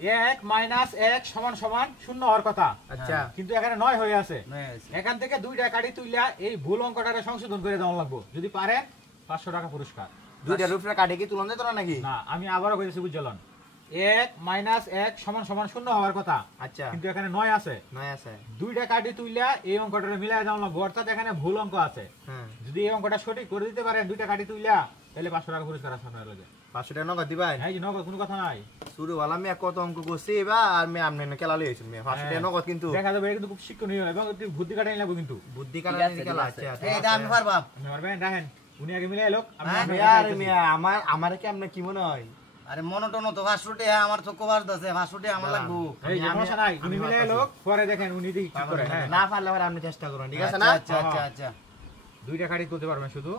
1 minus 1 সমান সমান 0 হওয়ার কথা। আচ্ছা কিন্তু এখানে 9 হয়ে আছে। এখান থেকে দুইটা কাটি তুইলা এই ভুল অঙ্কটারে সংশোধন করে দেওয়া লাগবে। যদি পারেন 500 টাকা পুরস্কার। দুইটার উপরে কাটে কি তুলন দিত না নাকি? না, আমি আবারও কইতেছি বুঝলেন। 1 মাইনাস 1 সমান সমান 0 হওয়ার কথা। আচ্ছা কিন্তু এখানে 9 আছে। 9 আছে। দুইটা কাটি তুইলা এই অঙ্কটারে মিলাই দেওয়া লাগবে। অর্থাৎ এখানে ভুল অঙ্ক আছে। হ্যাঁ যদি এই অঙ্কটা সঠিক করে দিতে পারেন দুইটা কাটি তুইলা তাহলে 500 টাকা পুরস্কার আছে আপনার লগে। 500 টাকা নগদ দিবেন? এই যে নগদ কোনো কথা নাই। শুরু হলাম আমি কত অঙ্ক করছি এবার আর আমি আমনে খেলা লইছি আমি 500 টাকা নগদ কিন্তু দেখা যাবে কিন্তু খুব শিক্ষণীয় এবং একটু বুদ্ধি কাটাই লাগবে কিন্তু। বুদ্ধি কাটানি খেলা আছে। এইটা আমি পারবা। আপনি পারবেন দেখেন উনি আগে মিলাই লোক আমি আর মিয়া আমার কি আমনে কি মনে হয়? আরে মনোটন তো 500 টাকা আমার তো কভার দছে 500 টাকা আমার লাগবো। এই যে সমস্যা নাই উনি মিলাই লোক পরে দেখেন উনি কি করে। হ্যাঁ না পারলে আবার আপনি চেষ্টা করুন ঠিক আছে না? আচ্ছা আচ্ছা আচ্ছা দুইটা কাটি তুলতে পারবেন শুধু।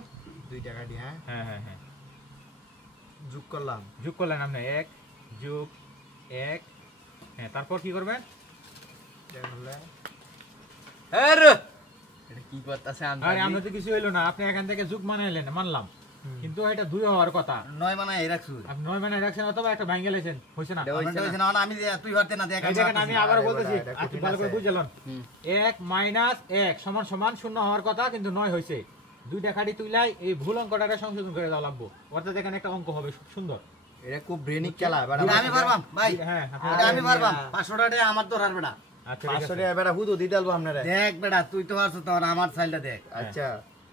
দুইটা কাটি হ্যাঁ হ্যাঁ হ্যাঁ হ্যাঁ যোগ করলাম। যোগ করলেন আপনি 1 যোগ 1। হ্যাঁ তারপর কি করবেন? দেখলে আরে এটা কি করতেছে আমি? আরে আমরা তো কিছু হইলো না, আপনি এখান থেকে যোগ মানাইলেন মানলাম, কিন্তু এটা 2 হওয়ার কথা। 9 বানাই রাখছু। আপনি 9 মানে রাখছেন অথবা একটা ভাঙা লেছেন, হইছে না? হইছে না আমি তুই পারতে না দেখ। এই দেখেন আমি আবার বলতেছি আপনি ভালো করে বুঝলেন। 1 মাইনাস 1 সমান সমান 0 হওয়ার কথা কিন্তু 9 হইছে। দুইটা কাটি তুইলাই এই ভুল অঙ্কটাকে সংশোধন করে দেওয়া লাগবে। অর্থাৎ এখানে একটা অঙ্ক হবে খুব সুন্দর। এটা খুব ব্রেনিক খেলা আমি পারবাম ভাই। হ্যাঁ এটা আমি পারবাম। 500 টাকা আমার তো আর বেটা। আচ্ছা 500 টাকা বেটা হুদু দিতে আলবো আপনারা। দেখ বেটা তুই তো পারছ তো আমার সাইলটা দেখ। আচ্ছা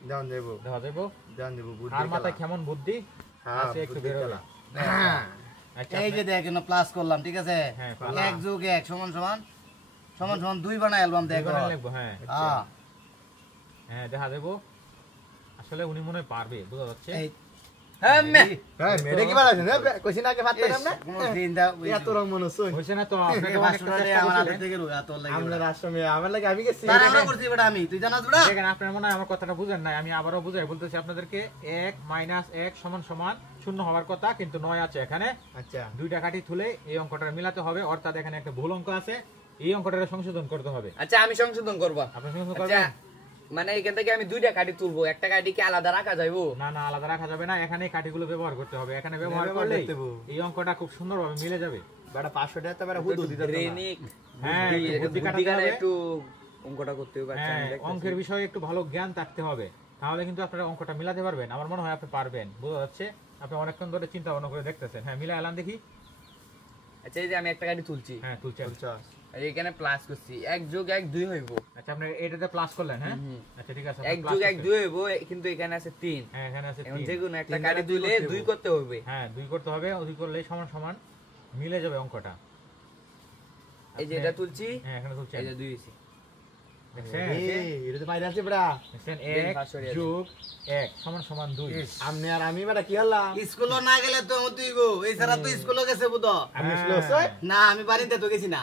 দাও দেব দেখা যাবো বুদ্ধি আর মাথায় কেমন বুদ্ধি আছে একটু বের হলো। হ্যাঁ আচ্ছা এই যে দেখ এনো প্লাস করলাম ঠিক আছে। হ্যাঁ, 1 যোগ 1 সমান সমান 2 বানাই অ্যালবাম দেখ। লাগবে। হ্যাঁ হ্যাঁ হ্যাঁ দেখা যাবো। আসলে উনি মনে হয় পারবে, বোঝা যাচ্ছে। হ্যাঁ মে হ্যাঁ মেরে কি বাড়াছেন কইছি না কে ফাটতে না কোনো দিন দাও এত রং মনে শুন হইছে না তো আপনাকে অনেক 500 টাকা আমার হাতে থেকে রুয়া তোর লাগে। আমরা রাষ্ট্রমে আমার লাগে আমি গেছি তার আমরা করছি বেটা আমি তুই জানাস বেটা। দেখেন আপনার মনে হয় আমার কথাটা বুঝেন নাই, আমি আবারও বুঝাই বলতেছি আপনাদেরকে। 1 মাইনাস 1 সমান সমান 0 হওয়ার কথা কিন্তু 9 আছে এখানে। আচ্ছা দুইটা কাটি তুলে এই অঙ্কটা মিলাতে হবে, অর্থাৎ এখানে একটা ভুল অঙ্ক আছে, এই অঙ্কটারে সংশোধন করতে হবে। আচ্ছা আমি সংশোধন করব। আপনি সংশোধন আচ্ছা করবেন? মানে এখান থেকে আমি দুইটা কাটি তুলবো, একটা কাটি কি আলাদা রাখা যাইবো? না না আলাদা রাখা যাবে না, এখানে কাঠিগুলো ব্যবহার করতে হবে। এখানে ব্যবহার করলে এই অঙ্কটা খুব সুন্দরভাবে মিলে যাবে। বেটা 500 টাকা তো বেটা হুদু দিতে না ব্রেনিক হ্যাঁ বুদ্ধি কাটাতে বুদ্ধিগানে হবে। একটু অঙ্কটা করতে হবে। আচ্ছা আমি হ্যাঁ দেখতেছি। অঙ্কের বিষয়ে একটু ভালো জ্ঞান থাকতে হবে, তাহলে কিন্তু আপনারা অঙ্কটা মিলাতে পারবেন। আমার মনে হয় আপনি পারবেন, বোঝা যাচ্ছে। আপনি অনেকক্ষণ ধরে চিন্তা ভাবনা করে দেখতেছেন। হ্যাঁ মিলাই এলাম দেখি। আচ্ছা এই যে আমি একটা কাটি তুলছি, হ্যাঁ তুলছেন। আর এখানে প্লাস করছি, 1 যোগ 1 2 হইব। আচ্ছা আপনি এটাতে প্লাস করলেন? হ্যাঁ আচ্ছা ঠিক আছে। 1 যোগ 1 2 হইব, কিন্তু এখানে আছে 3। হ্যাঁ এখানে আছে এখন 3। যে কোনো একটা কাটি তুলে 2 করতে হবে। হ্যাঁ 2 করতে হবে, 2 করলে সমান সমান মিলে যাবে অঙ্কটা। এই যে এটা তুলছি, হ্যাঁ এখানে তুলছেন। এই যে 2 হইছে। দেখছেন? এটা তো বাইরে আছে বেটা দেখছেন 1 যোগ 1 সমান সমান 2। আমনে আর আমি বেটা কি হলাম স্কুল না গেলে তো তুই গো এই সারা তো স্কুলে গেছে বুঝো। আমি স্লো না আমি বাড়িতে তো গেছি না।